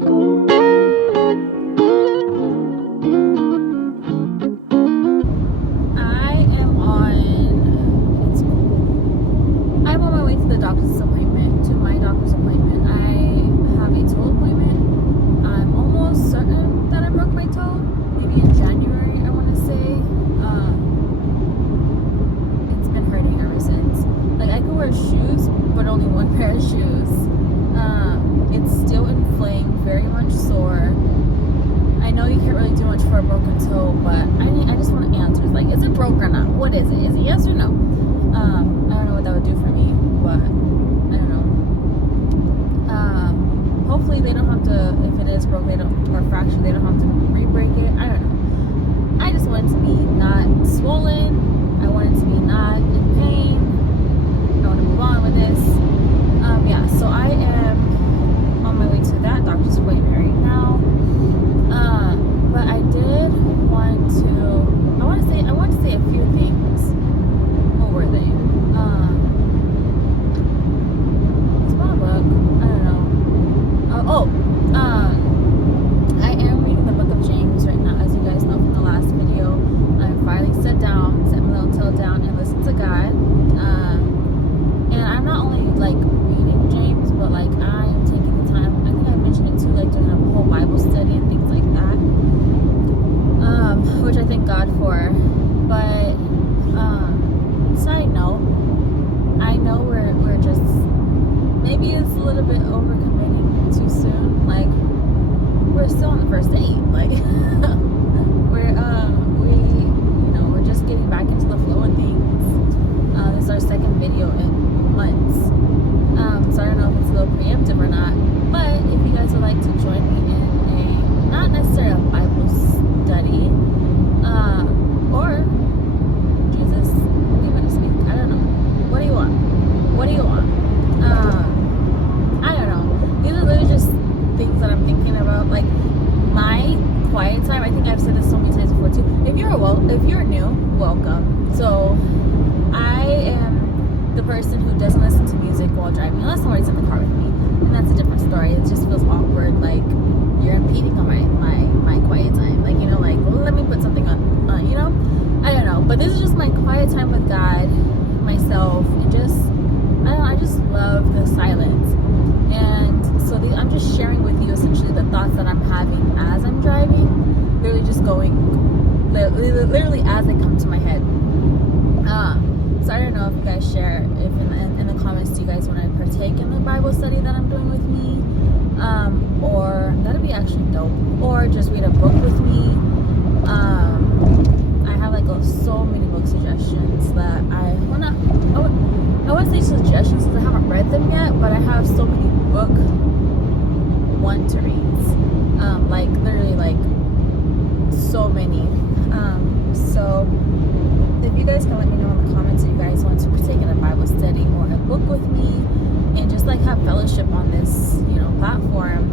I'm on my way to the doctor's appointment, to my doctor's appointment. I have a toe appointment. I'm almost certain that I broke my toe. Maybe in January, I want to say. It's been hurting ever since. Like, I could wear shoes, but only one pair of shoes. It's still inflamed, very much sore. I know you can't really do much for a broken toe, but I just want answers. Like, is it broke or not? What is it? Is it yes or no? I don't know what that would do for me, but I don't know. Hopefully they don't have to, if it is broke, or fractured, they don't have to re-break it. I don't know. I just want it to be not swollen. I want it to be not in pain. I want to move on with this. Yeah, so I am on my way to that doctor's appointment right now. But I did want to say a few things. What were they? It's my book. I don't know. I am reading the book of James right now, as you guys know from the last video. I finally set my little tail down and listened to God. And I'm not only like reading James, but like I am taking the time. I think I mentioned it too, like doing a whole Bible study and things like that. Which I thank God for. But side note, I know we're just, maybe it's a little bit overcommitting too soon. Like, we're still on the first date. Like we're just getting back into the flow of things. This is our second video in months. So I don't know if it's a little preemptive or not. But if you guys would like to join me in a, not necessarily a Bible study, or Jesus, you better speak. I don't know. What do you want? What do you want? I don't know. These are literally just things that I'm thinking about. Like, my quiet time, I think I've said this so many times before too. If you're new, welcome. So I am the person who doesn't listen to music while driving, unless somebody's in the car with me, and that's a different story. It just feels awkward, like you're impeding on my quiet time. Like, like, let me put something on, I don't know. But this is just my quiet time with God, myself, and just, I don't know, I just love the silence. And so I'm just sharing with you essentially the thoughts that I'm having as I'm driving, literally just going, literally as they come to my head. So I don't know if you guys share, if in the comments, do you guys want to partake in the Bible study that I'm doing with me? Or that'd be actually dope. Or just read a book with me. I have like so many book suggestions that I wouldn't say suggestions because I haven't read them yet, but I have so many book want to reads. Like literally like so many. So if you guys can let me know in the comments if you guys want to partake in a Bible study or a book with me and just like have fellowship on this, platform,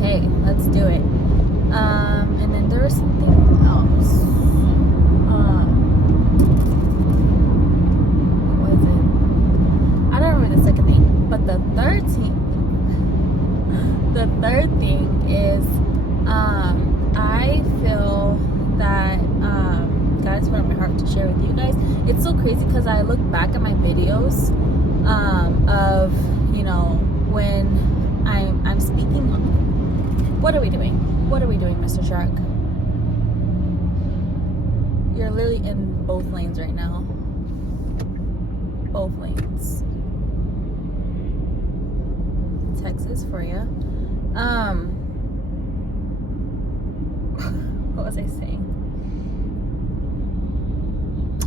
hey, let's do it. And then there was something else. What was it? I don't remember the second thing, but the third thing is, I feel that God has put on my heart to share with you guys. It's so crazy because I look back at my videos of when I'm speaking. What are we doing, Mr. Shark? You're literally in both lanes right now. Both lanes. Texas for you. What was I saying?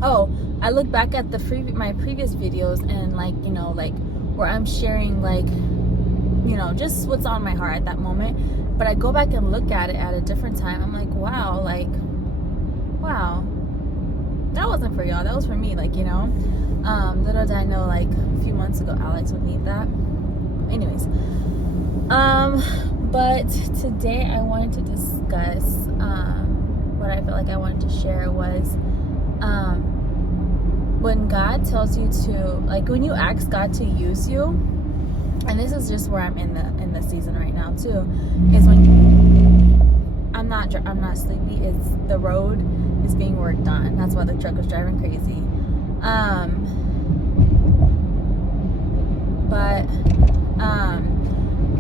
Oh, I look back at my previous videos and like where I'm sharing like just what's on my heart at that moment. But I go back and look at it at a different time. I'm like, wow, that wasn't for y'all, that was for me. Little did I know, like a few months ago Alex would need that. Anyways, but today I wanted to discuss what I felt like I wanted to share was when God tells you to, like when you ask God to use you, and this is just where I'm in the season right now too, is when I'm not sleepy. It's the road is being worked on. That's why the truck was driving crazy. But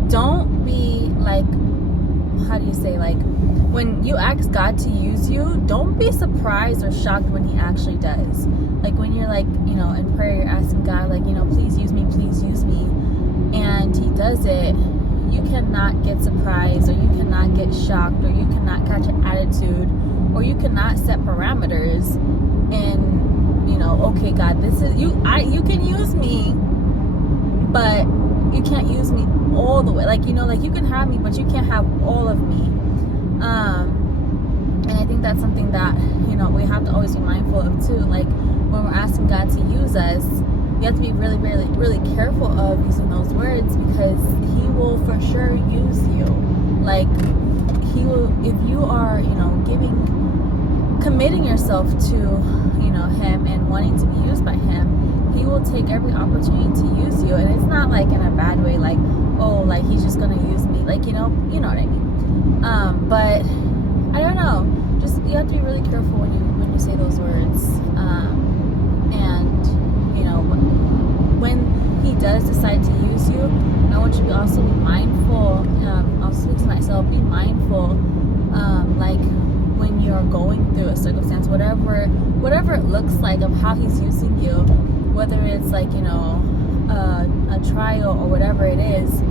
don't be like, how do you say, like, when you ask God to use you, don't be surprised or shocked when he actually does. Like when you're like, you know, in prayer, you're asking God, like, you know, please use me, and he does it. You cannot get surprised, or you cannot get shocked, or you cannot catch an attitude, or you cannot set parameters and, you know, okay, God, this is you can use me, but you can't use me all the way. Like, you know, like you can have me, but you can't have all of me. And I think that's something that, you know, we have to always be mindful of too. Like when we're asking God to use us, you have to be really, really, really careful of using those words, because he will for sure use you. Like he will, if you are, you know, committing yourself to, you know, him and wanting to be used by him, he will take every opportunity to use you. And it's not like in a bad way, like, oh, like he's just gonna use me, like, you know what I mean. But I don't know, just you have to be really careful when you say those words. And you know, when he does decide to use you, I want you to also be mindful. I'll speak to myself, be mindful, like when you're going through a circumstance, whatever it looks like, of how he's using you, whether it's like, you know, a trial or whatever it is.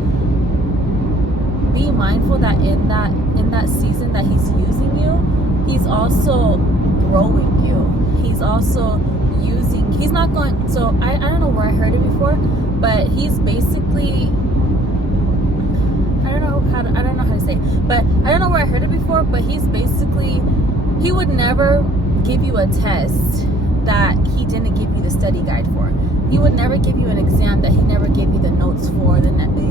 Be mindful that in that season that he's using you, he's also growing you. He's also using, he's not going, so I don't know where I heard it before, but he's basically, I don't know how to say it, but I don't know where I heard it before, but he's basically, he would never give you a test that he didn't give you the study guide for. He would never give you an exam that he never gave you the notes for. You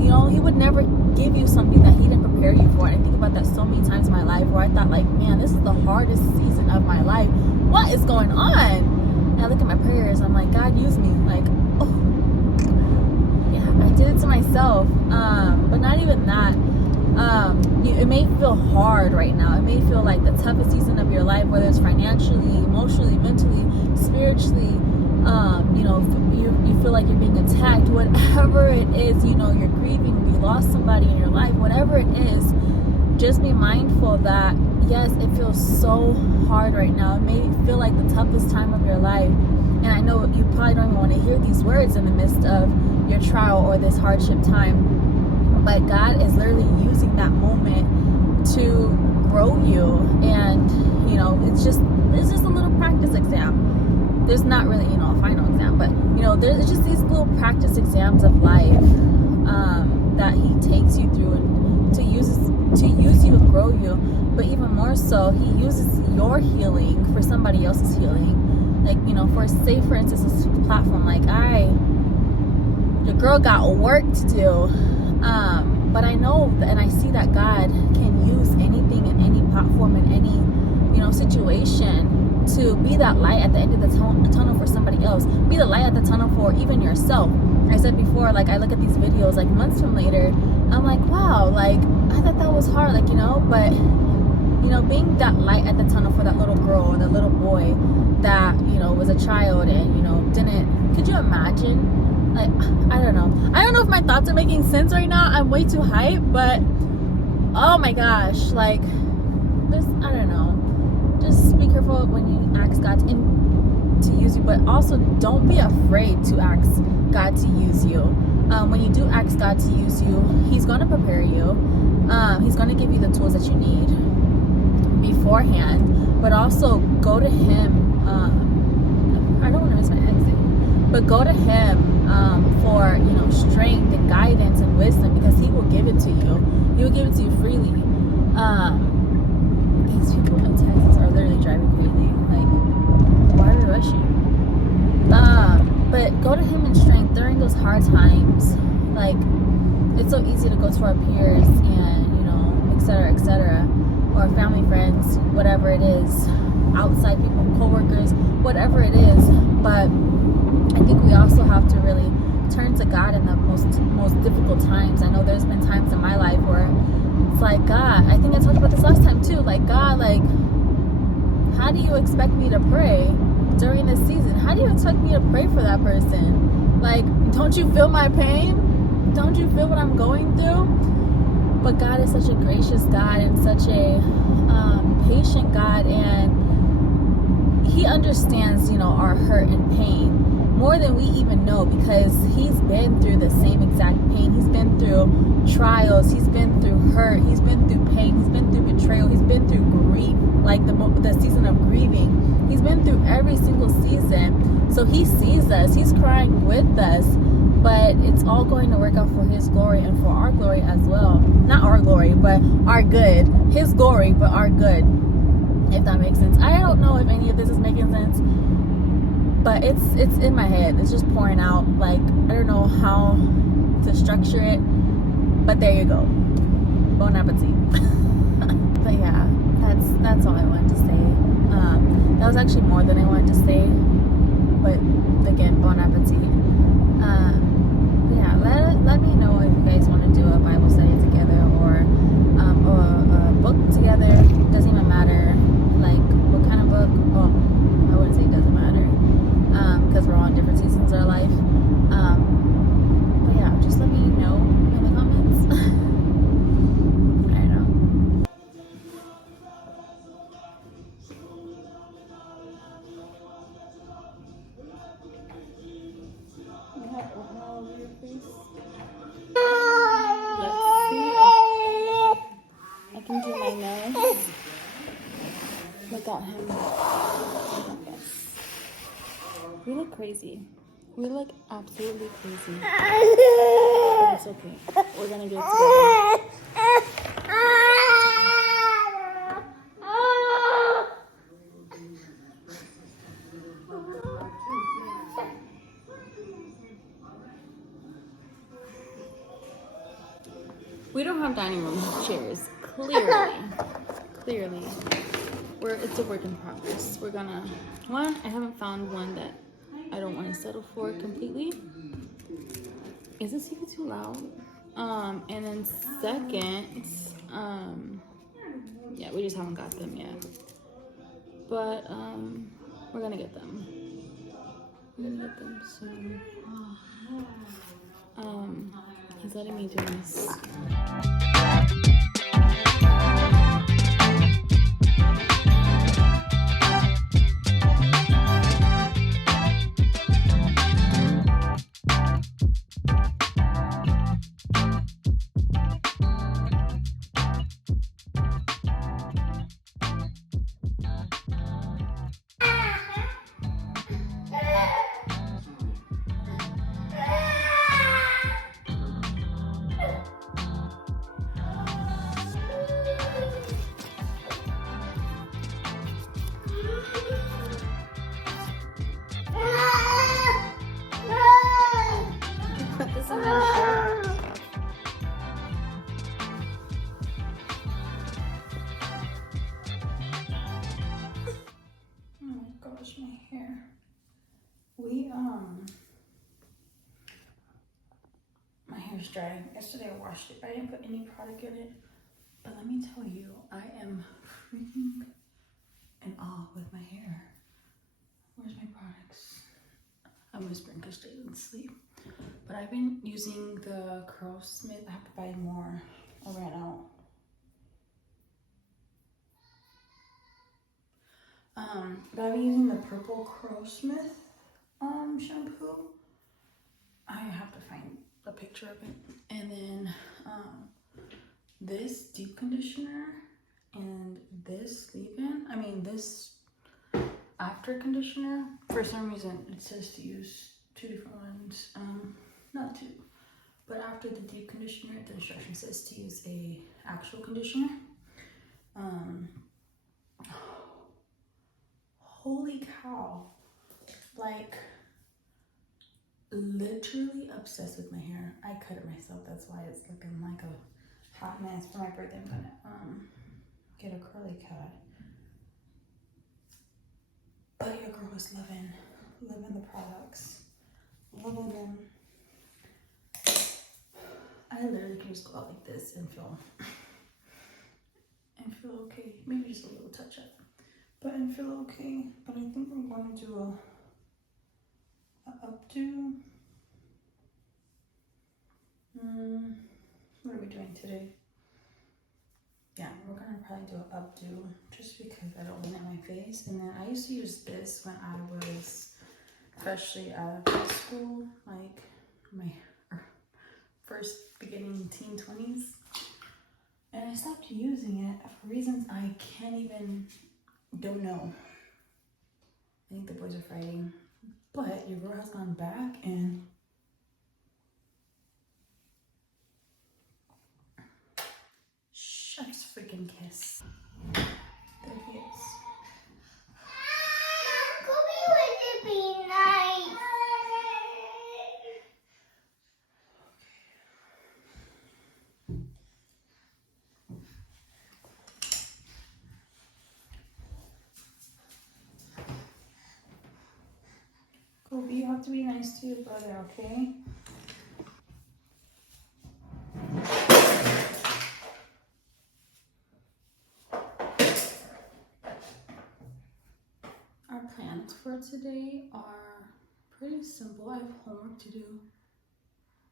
know, he would never give you something that he didn't prepare you for. And I think about that so many times in my life, where I thought, like, man, this is the hardest season of my life. What is going on? And I look at my prayers, I'm like, God, use me. Like, oh, yeah, I did it to myself. But not even that. It may feel hard right now. It may feel like the toughest season of your life, whether it's financially, emotionally, mentally, spiritually. You know, you feel like you're being attacked. Whatever it is, you know, you're grieving, you lost somebody in your life. Whatever it is, just be mindful that yes, it feels so hard right now. It may feel like the toughest time of your life. And I know you probably don't even want to hear these words in the midst of your trial or this hardship time. But God is literally using that moment to grow you. And, you know, it's just a little practice exam. There's not really, you know, a final exam, but, you know, there's just these little practice exams of life that he takes you through and to use you and grow you. But even more so, he uses your healing for somebody else's healing. Like, you know, for instance, this platform, like your girl got work to do. But I know and I see that God can use anything in any platform, in any, you know, situation, to be that light at the end of the tunnel for somebody else. Be the light at the tunnel for even yourself. I said before, like, I look at these videos like months from later, I'm like, wow, like, I thought that was hard, like, you know, but, you know, being that light at the tunnel for that little girl or the little boy that, you know, was a child and, you know, could you imagine? Like, I don't know if my thoughts are making sense right now. I'm way too hyped, but oh my gosh, like, I don't know. Just be careful when you ask God to use you, but also don't be afraid to ask God to use you. When you do ask God to use you, he's going to prepare you. He's going to give you the tools that you need beforehand, but also go to him. I don't want to miss my exit, but go to him for, you know, strength and guidance and wisdom, because he will give it to you. He will give it to you freely. These people in Texas are literally driving crazy. Like, why are they rushing? But go to him in strength during those hard times. Like, it's so easy to go to our peers and, you know, et cetera, or family, friends, whatever it is, outside people, coworkers, whatever it is. But I think we also have to really turn to God in the most difficult times. I know there's been times in my life where it's like, God, I think I talked about this last time too, like, God, like, how do you expect me to pray during this season? How do you expect me to pray for that person? Like, don't you feel my pain? Don't you feel what I'm going through? But God is such a gracious God and such a patient God, and He understands, you know, our hurt and pain more than we even know, because He's been through the same exact pain. He's been through trials. He's been through hurt. He's been through pain. He's been through betrayal. He's been through grief, like the season of grieving. He's been through every single season. So He sees us. He's crying with us. But it's all going to work out for His glory and for our glory as well. Not our glory, but our good. His glory, but our good. If that makes sense. I don't know if any of this is making sense, but it's in my head. It's just pouring out. Like, I don't know how to structure it, but there you go. Bon appetit. But yeah, that's all I wanted to say. That was actually more than I wanted to say, but again, bon appetit. Yeah, let me know if you guys want to do a Bible study together, or a book together. Doesn't even matter, like, what kind of book. Well, I wouldn't say it doesn't matter, because we're all in different seasons of our life. But yeah, just let me know in the comments. I don't know. You have oatmeal all over your face? Let's see if I can do my nose without him. Yes. We look crazy. We look absolutely crazy. But it's okay. We're gonna get it together. We don't have dining room chairs. Clearly. It's a work in progress. We're gonna, I haven't found one that I don't want to settle for completely. Is this even too loud? And then second, yeah, we just haven't got them yet. But we're gonna get them. We're gonna get them soon. He's letting me do this. My hair. My hair's dry. Yesterday I washed it, but I didn't put any product in it. But let me tell you, I am freaking in awe with my hair. Where's my products? I'm whispering because Jay didn't sleep. But I've been using the Curlsmith. I have to buy more. I ran out. But I've been using the purple Curlsmith shampoo. I have to find a picture of it. And then this deep conditioner and this this after conditioner. For some reason it says to use two different ones. Not two, but after the deep conditioner, the instruction says to use a actual conditioner. Holy cow, like literally obsessed with my hair. I cut it myself, that's why it's looking like a hot mess. For my birthday I'm gonna get a curly cut. But your girl is loving the products, loving them. I literally can just go out like this and feel okay. Maybe just a little touch up, but and feel okay. But I think I'm going to do a updo. What are we doing today? Yeah, we're gonna probably do an updo just because I don't want it in my face. And then I used to use this when I was freshly out of high school, like my first beginning teen 20s. And I stopped using it for reasons I don't know. I think the boys are fighting. But your girl has gone back and chef's freaking kiss. There he is. Kobe would be nice. Kobe, you have to be nice to your brother, okay? Our plans for today are pretty simple. I have homework to do.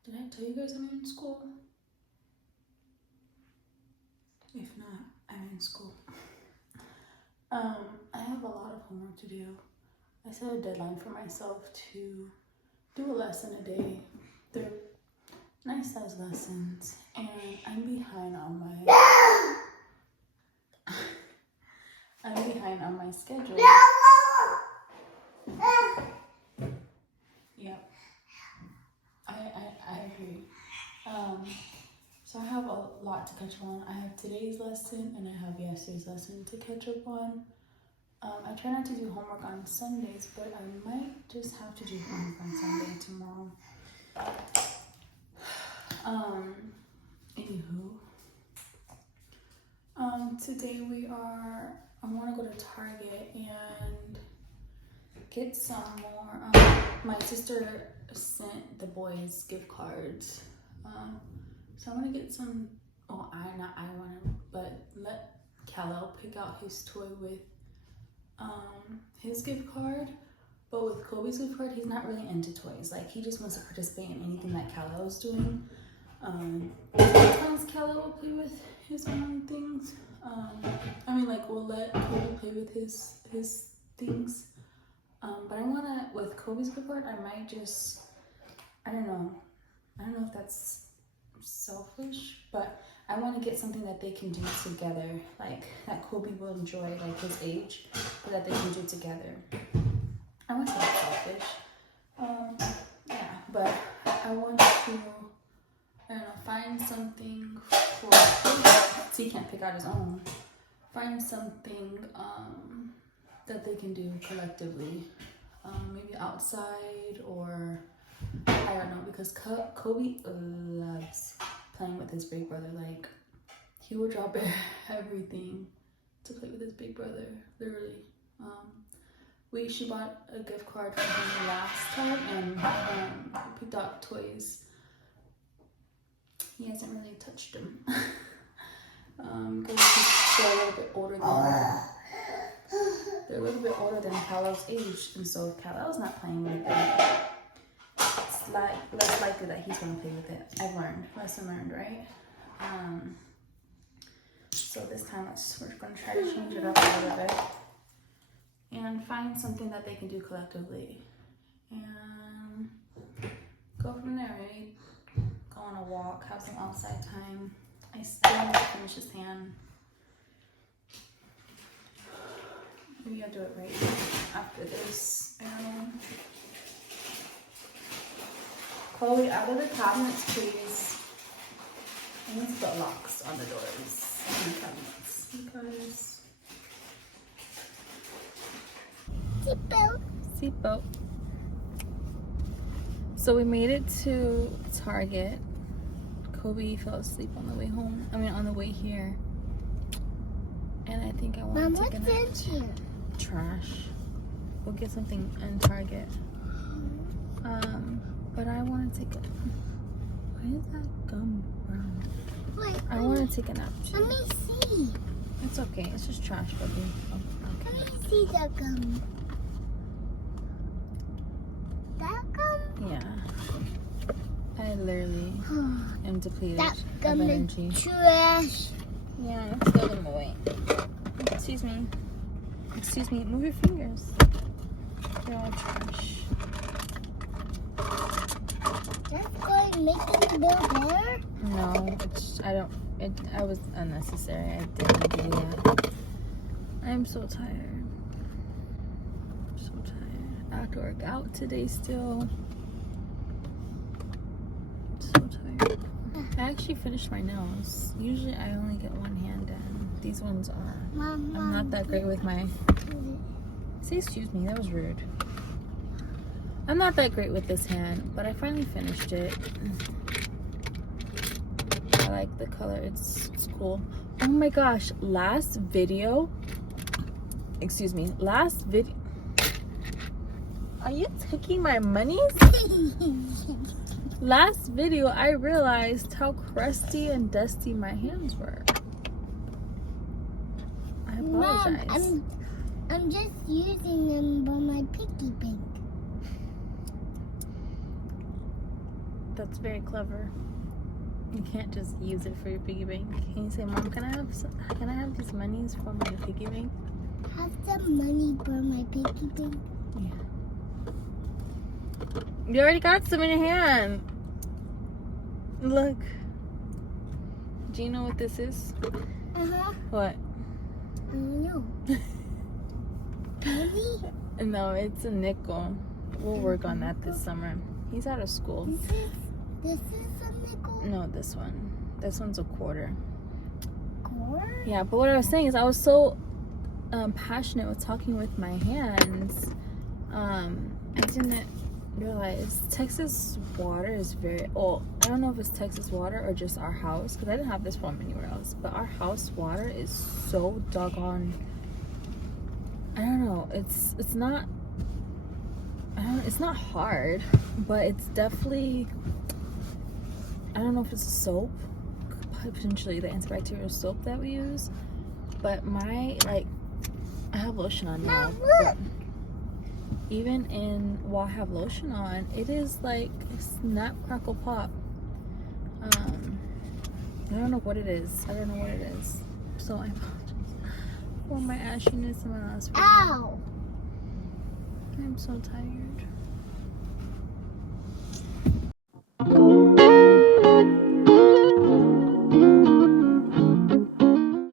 Did I tell you guys I'm in school? If not, I'm in school. I have a lot of homework to do. I set a deadline for myself to do a lesson a day. They're nice size lessons, and I'm behind on my schedule. Yep. I agree. So I have a lot to catch up on. I have today's lesson and I have yesterday's lesson to catch up on. I try not to do homework on Sundays, but I might just have to do homework on Sunday tomorrow. Anywho. Today I want to go to Target and get some more. My sister sent the boys gift cards. So I'm gonna get some, but let Kal-El pick out his toy with his gift card. But with Kobe's gift card, he's not really into toys. Like, he just wants to participate in anything that Kal-El is doing. Sometimes Kal-El will play with his own things. We'll let Kobe play with his things. But I wanna, with Kobe's gift card, I might just, I don't know if that's selfish, but I want to get something that they can do together, like that Kobe will enjoy, like his age, but that they can do together. I want to be selfish. Yeah, but I want to, find something for Kobe, so he can't pick out his own. Find something that they can do collectively, maybe outside, or I don't know, because Kobe loves playing with his big brother. Like, he will drop everything to play with his big brother, literally. She bought a gift card for him last time, and picked out toys. He hasn't really touched them. Because they're a little bit older than Kal-El's age, and so if Kal-El's not playing with it, it's less likely that he's going to play with it. I've learned, lesson learned, right? So this time we're going to try to change it up a little bit and find something that they can do collectively and go from there, right? Go on a walk, have some outside time. I still need to finish his hand. Maybe I'll do it right after this. Chloe, out of the cabinets, please. I need to put locks on the doors and the cabinets because. Seatbelt. So we made it to Target. Kobe fell asleep on the way home. On the way here. And I think I want to take a nap. What's in here? Trash. We'll get something in Target. But I want to take a. Why is that gum? Wait, I want to take a nap too. let me see. It's okay. It's just trash, baby. Oh, Let okay. me see the gum. That gum? Yeah. I literally am depleted That of gum energy. is trash. Yeah, let's throw them away. Excuse me. Excuse me. Move your fingers. They're all trash. That's going to make it a little better. No, I was unnecessary. I didn't do that. I'm so tired. So tired. I have to work out today still. So tired. I actually finished my nails. Usually I only get one hand in. These ones are. Mom, I'm not that great with my... Say excuse me, that was rude. I'm not that great with this hand, but I finally finished it. I like the color, it's cool. Oh my gosh, last video, are you taking my monies? Last video, I realized how crusty and dusty my hands were. I apologize. Mom, I'm just using them for my piggy bank. That's very clever. You can't just use it for your piggy bank. Can you say, Mom, can I have these monies for my piggy bank? Have some money for my piggy bank. Yeah. You already got some in your hand. Look. Do you know what this is? Uh-huh. What? I don't know. Penny? No, it's a nickel. We'll work on that this summer. He's out of school. This is a nickel? No, this one. This one's a quarter. Core? Yeah, but what I was saying is I was so passionate with talking with my hands. I didn't realize Texas water is very... Oh, I don't know if it's Texas water or just our house, because I didn't have this from anywhere else. But our house water is so doggone... I don't know. It's not... it's not hard, but it's definitely... I don't know if it's soap, potentially the antibacterial soap that we use, but I have lotion on now. Look. Even while I have lotion on, it is like snap, crackle, pop. I don't know what it is. So I apologize for my ashiness in my last video. Ow! I'm so tired.